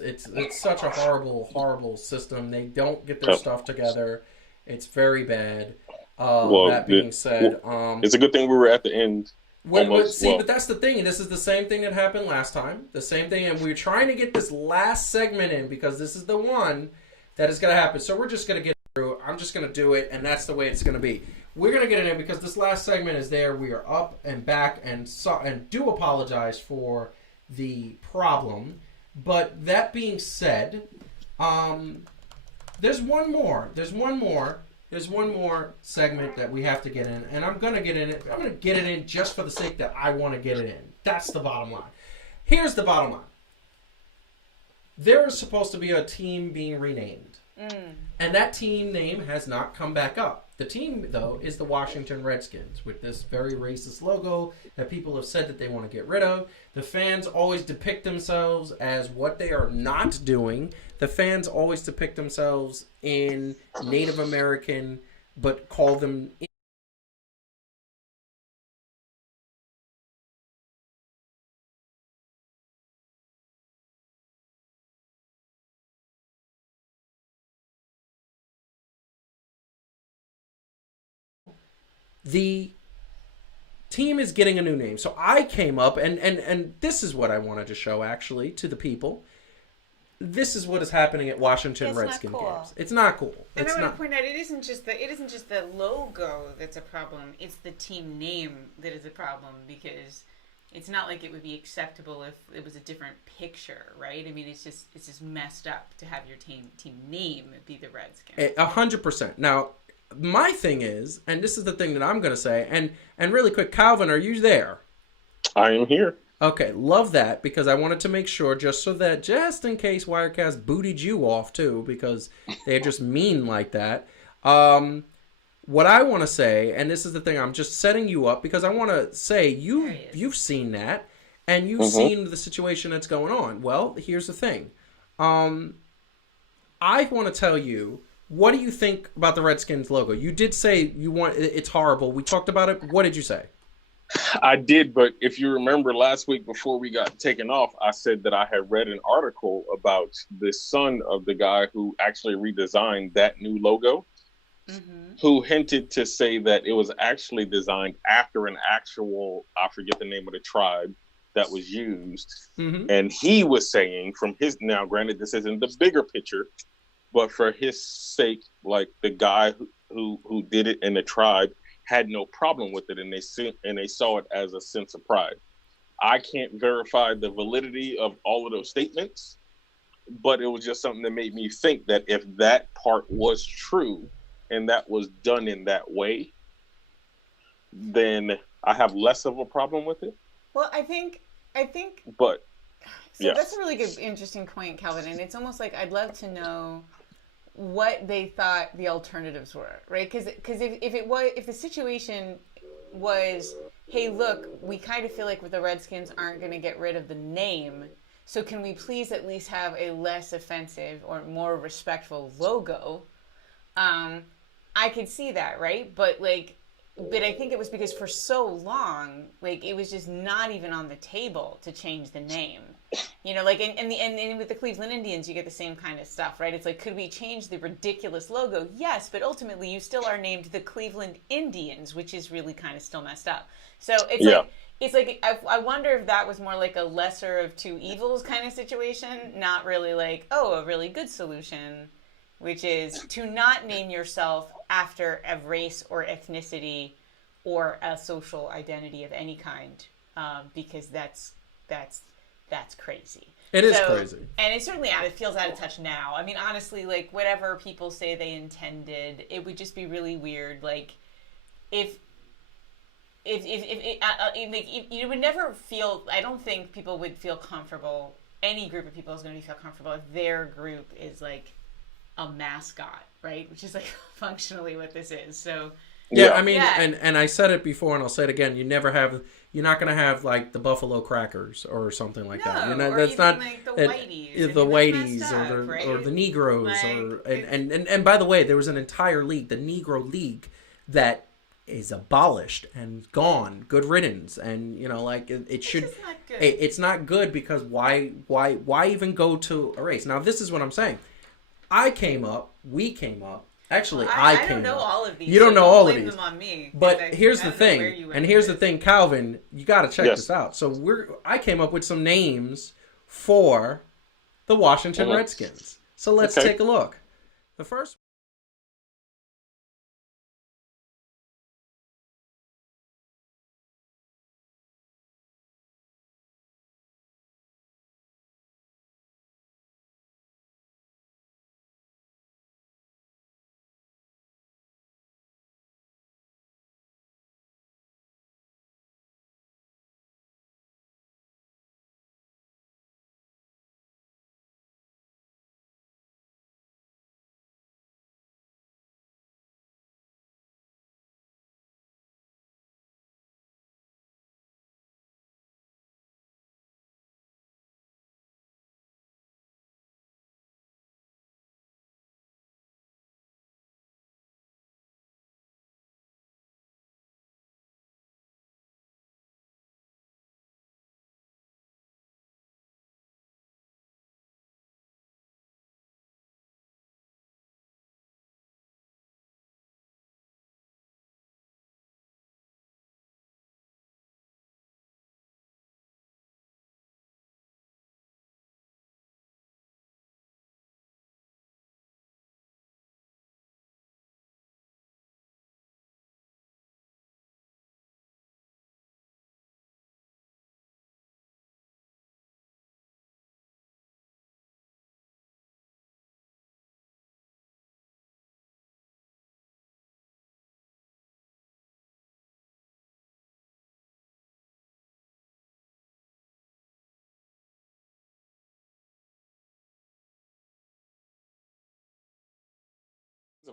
It's such a horrible system. They don't get their Uh, stuff together. It's very bad. well, That being said, it's a good thing we were at the end almost. see, Well, but that's the thing. This is the same thing that happened last time. The same thing, and we're trying to get this last segment in because this is the one that is going to happen. So we're just going to get through. I'm just going to do it, and that's the way it's going to be. We're going to get it in because this last segment is there. We are up and back, and do apologize for the problem. But that being said, um, there's one more. There's one more segment that we have to get in, and I'm gonna get in it. I'm gonna get it in just for the sake that I want to get it in. That's the bottom line. Here's the bottom line. There is supposed to be a team being renamed, and that team name has not come back up. The team, though, is the Washington Redskins with this very racist logo that people have said that they want to get rid of. The fans always depict themselves as what they are not doing. The fans always depict themselves in Native American, but call them the team is getting a new name. So I came up and this is what I wanted to show actually to the people. This is what is happening at Washington It's not Redskin cool. games. It's not cool. And It's I want not. to point out it isn't just the logo that's a problem. It's the team name that is a problem because it's not like it would be acceptable if it was a different picture, right? I mean, it's just messed up to have your team name be the Redskins. 100%. Now, my thing is, and this is the thing that I'm going to say, and really quick, Calvin, are you there? I am here. Okay, love that because I wanted to make sure just in case Wirecast booted you off too because they're just mean like that. What I want to say, and this is the thing, I'm just setting you up because I want to say you've seen that and you've Mm-hmm. seen the situation that's going on. Well, here's the thing. I want to tell you, what do you think about the Redskins logo? You did say it's horrible. We talked about it. What did you say? I did, but if you remember last week before we got taken off, I said that I had read an article about the son of the guy who actually redesigned that new logo, who hinted to say that it was actually designed after an actual, I forget the name of the tribe that was used. Mm-hmm. And he was saying from his, now granted, this isn't the bigger picture, but for his sake, like the guy who did it in the tribe had no problem with it, and they saw it as a sense of pride. I can't verify the validity of all of those statements, but it was just something that made me think that if that part was true and that was done in that way, then I have less of a problem with it. Well, I think But so. That's yes, a really good, interesting point, Calvin. And it's almost like I'd love to know what they thought the alternatives were, right? Because if the situation was, hey, look, we kind of feel like the Redskins aren't going to get rid of the name, so can we please at least have a less offensive or more respectful logo? I could see that, right? But I think it was because for so long, like it was just not even on the table to change the name. You know, like and with the Cleveland Indians, you get the same kind of stuff, right? It's like, could we change the ridiculous logo? Yes, but ultimately, you still are named the Cleveland Indians, which is really kind of still messed up. So yeah, it's like I wonder if that was more like a lesser of two evils kind of situation, not really like, oh, a really good solution, which is to not name yourself after a race or ethnicity or a social identity of any kind, because that's crazy. It is So, crazy. and it certainly it feels out of touch now. I mean, honestly, like whatever people say they intended, it would just be really weird. Like if like you would never feel. I don't think people would feel comfortable. Any group of people is going to feel comfortable if their group is like a mascot, right? Which is like functionally what this is. So Yeah, yeah, I mean, yeah, and I said it before, and I'll say it again. You're not gonna have like the Buffalo Crackers or something like that. You no, know, or that's even not like the it, whiteys. I the mean, that's messed whiteys up, or the right? Negroes Like or it's and by the way, there was an entire league, the Negro League, that is abolished and gone. Good riddance. And it should. It's not good. It's not good because why even go to a race? Now this is what I'm saying. We came up. Actually, I came up. I don't know all of these. You don't know all of these. Blame them on me. But here's the thing, Calvin, you got to check this out. So I came up with some names for the Washington Redskins. So let's take a look. The first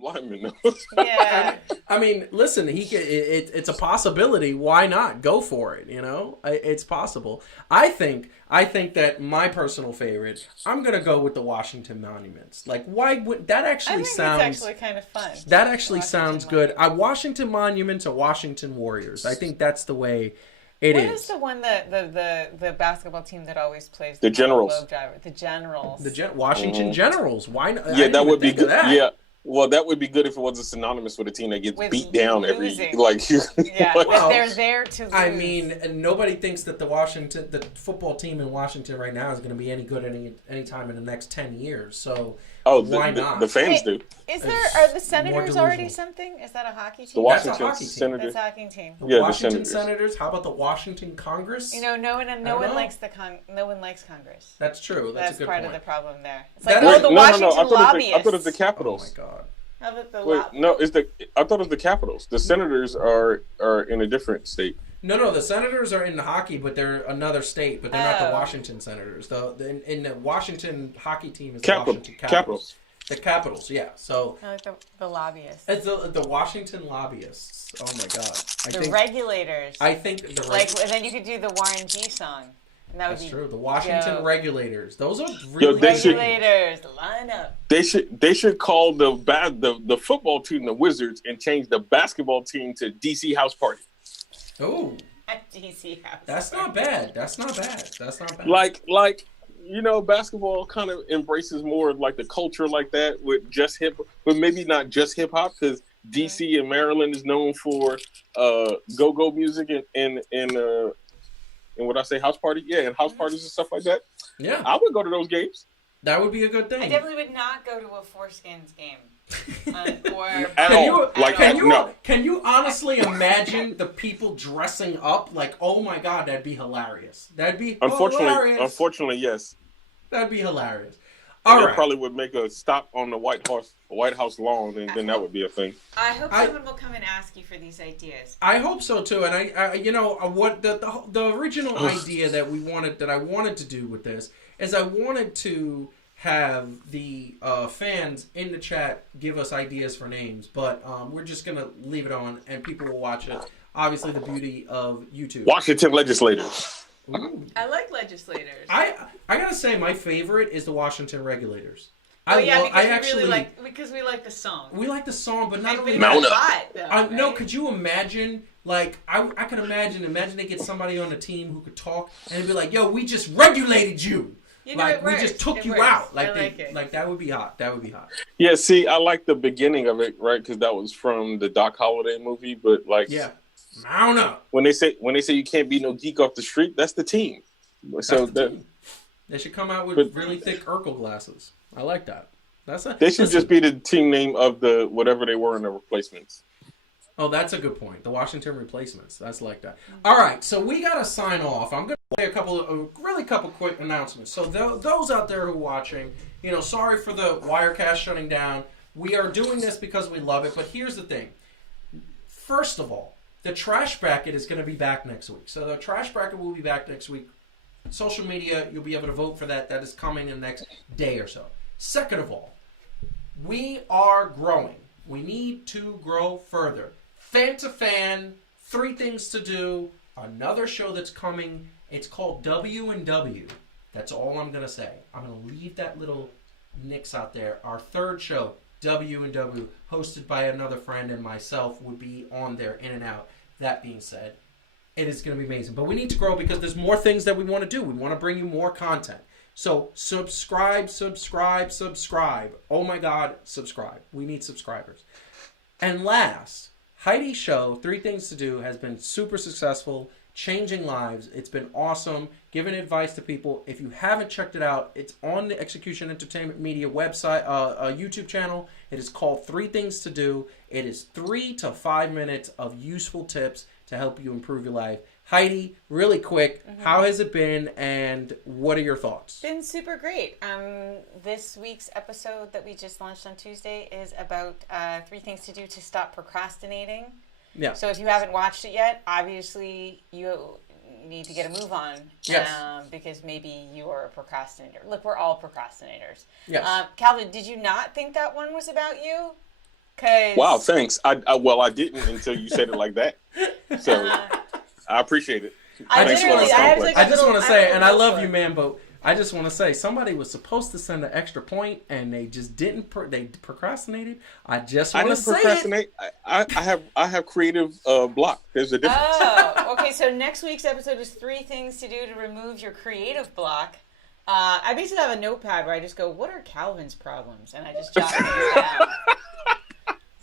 Lineman. Yeah. I mean, listen, it's a possibility. Why not go for it? It's possible. I think that my personal favorite, I'm gonna go with the Washington Monuments. Like, why would that actually sounds? It's actually kind of fun. That actually sounds good. Washington Monuments or Washington Warriors. I think that's the way it is. What is the one that the basketball team that always plays the Generals? The Generals. Washington Generals. Why not? Yeah, that would be good. That. Yeah. Well, that would be good if it wasn't synonymous with a team that gets beat down losing. Yeah, that they're there to lose. I mean, nobody thinks that the football team in Washington right now is going to be any good any time in the next 10 years. So why not? The fans do. Are the Senators already something? Is that a hockey team? The Washington Senators. That's a hockey team. The Washington Senators. How about the Washington Congress? No one likes Congress. That's true. That's a good part point. of the problem there. It's like, the Washington lobbyists. I thought it was the Capitals. Oh my God. How about the I thought it was the Capitals. The Senators are in a different state. No, the Senators are in the hockey, but they're another state, but they're not the Washington Senators. In the Washington hockey team is the Washington Capitals. The Capitals, yeah. So I like the lobbyists. It's the Washington lobbyists. Oh my God. Regulators. I think and then you could do the Warren G song. And that's true. The Washington Regulators. Those are really regulators. Line up. They should call the football team the Wizards and change the basketball team to DC House Party. Oh. DC House. That's not bad. That's not bad. Like basketball kind of embraces more of like the culture like that with just hip, but maybe not just hip hop because DC and Maryland is known for go-go music and what I say, house party? Yeah, and house parties and stuff like that. Yeah. I would go to those games. That would be a good thing. I definitely would not go to a Foreskins game. Can you honestly imagine the people dressing up? Like, oh my God, that'd be hilarious. That'd be hilarious. Unfortunately, yes. That'd be hilarious. They probably would make a stop on the White House lawn, and then that would be a thing. I hope someone will come and ask you for these ideas. I hope so too. And I what the original idea that I wanted to do with this is I wanted to have the fans in the chat give us ideas for names, but we're just gonna leave it on, and people will watch it. Obviously, the beauty of YouTube. Washington legislators. Ooh. I like legislators. I gotta say, my favorite is the Washington Regulators. Because we like the song. We like the song, but not only Mount up. Right? No, could you imagine? Like, I could imagine they get somebody on the team who could talk and it'd be like, "Yo, we just regulated you. Like, we just took you out. Like that would be hot. That would be hot." Yeah, see, I like the beginning of it, right? Because that was from the Doc Holliday movie. But like, mount up. When they say you can't be no geek off the street, that's the team. So team. They should come out with really thick Urkel glasses. I like that. They should just be the team name of the whatever they were in the replacements. Oh, that's a good point. The Washington Replacements. That's like that. All right, so we got to sign off. I'm going to play a couple quick announcements. So those out there who are watching, sorry for the Wirecast shutting down. We are doing this because we love it, but here's the thing. First of all, the Trash Bracket is going to be back next week. So the Trash Bracket will be back next week. Social media, you'll be able to vote for that. That is coming in the next day or so. Second of all, we are growing. We need to grow further. Fan to Fan, 3 Things to Do, another show that's coming. It's called W&W. That's all I'm going to say. I'm going to leave that little nix out there. Our third show, W&W, hosted by another friend and myself, would be on there, in and out. That being said, it is going to be amazing. But we need to grow because there's more things that we want to do. We want to bring you more content. So subscribe. Oh my God, subscribe. We need subscribers. And last, Heidi's show, 3 Things to Do, has been super successful, changing lives. It's been awesome, giving advice to people. If you haven't checked it out, it's on the Execution Entertainment Media website, YouTube channel. It is called 3 Things to Do. It is 3 to 5 minutes of useful tips to help you improve your life. Heidi, really quick, how has it been and what are your thoughts? Been super great. This week's episode that we just launched on Tuesday is about 3 things to do to stop procrastinating. Yeah. So if you haven't watched it yet, obviously you need to get a move on. Yes. Because maybe you are a procrastinator. Look, we're all procrastinators. Yes. Calvin, did you not think that one was about you? 'Cause... Wow, thanks. I didn't until you said it like that. So I appreciate it. I just want to say, and I love you, man, but I just want to say somebody was supposed to send an extra point and they just didn't. They procrastinated. I just want to say procrastinate. I have creative block. There's a difference. Oh, okay. So next week's episode is 3 things to do to remove your creative block. I basically have a notepad where I just go, "What are Calvin's problems?" and I just jot things down.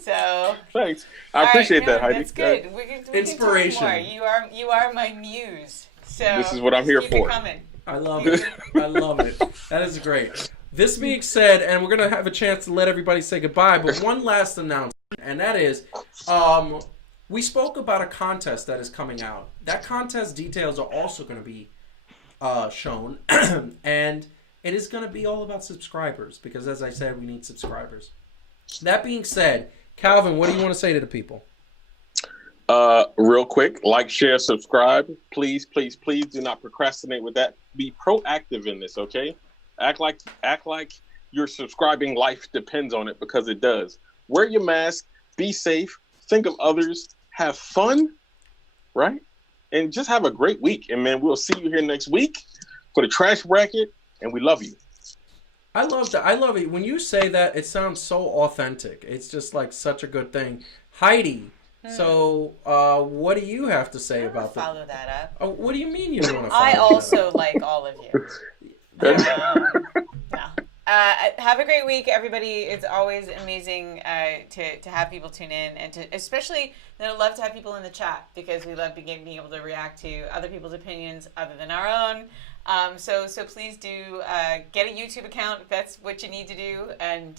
So thanks. I appreciate that, Heidi. That's good. We can Inspiration. talk more. You are my muse. So this is what I'm here keep for. It coming. I love it. I love it. That is great. This being said, and we're going to have a chance to let everybody say goodbye, but one last announcement, and that is, we spoke about a contest that is coming out. That contest details are also going to be shown, and it is going to be all about subscribers, because as I said, we need subscribers. That being said, Calvin, what do you want to say to the people? Real quick, like, share, subscribe. Please, please, please do not procrastinate with that. Be proactive in this, okay? Act like your subscribing life depends on it, because it does. Wear your mask, be safe, think of others, have fun, right? And just have a great week. And man, we'll see you here next week for the Trash Bracket, and we love you. I love that. I love it. When you say that, it sounds so authentic. It's just like such a good thing. Heidi, so what do you have to say about that? Follow that up. Oh, what do you mean you don't want to follow I also like all of you. No. Have a great week, everybody. It's always amazing to have people tune in, and to especially, I love to have people in the chat, because we love being able to react to other people's opinions other than our own. So please do get a YouTube account if that's what you need to do, and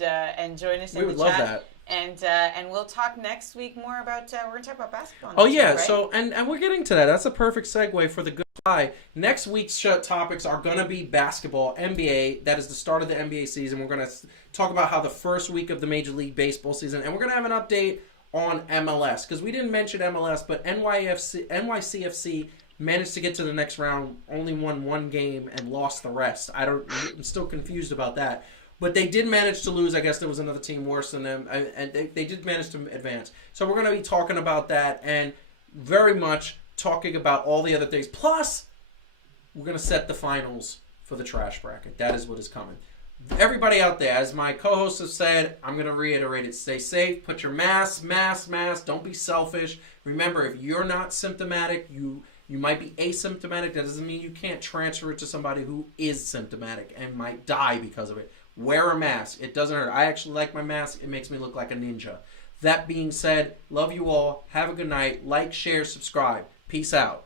join us in the chat. We would love that. And we'll talk next week more about we're gonna talk about basketball. Oh yeah, right? so and we're getting to that. That's a perfect segue for the goodbye. Next week's topics are gonna be basketball, NBA. That is the start of the NBA season. We're gonna talk about how the first week of the Major League Baseball season, and we're gonna have an update on MLS, because we didn't mention MLS, but NYCFC managed to get to the next round, only won 1 game and lost the rest. I'm still confused about that. But they did manage to lose. I guess there was another team worse than them, and they did manage to advance. So we're going to be talking about that, and very much talking about all the other things. Plus, we're going to set the finals for the Trash Bracket. That is what is coming. everybody out there, as my co-hosts have said, I'm going to reiterate it. Stay safe. Put your mask. Don't be selfish. Remember, if you're not symptomatic, you might be asymptomatic. That doesn't mean you can't transfer it to somebody who is symptomatic and might die because of it. Wear a mask. It doesn't hurt. I actually like my mask. It makes me look like a ninja. That being said, love you all. Have a good night. Like, share, subscribe. Peace out.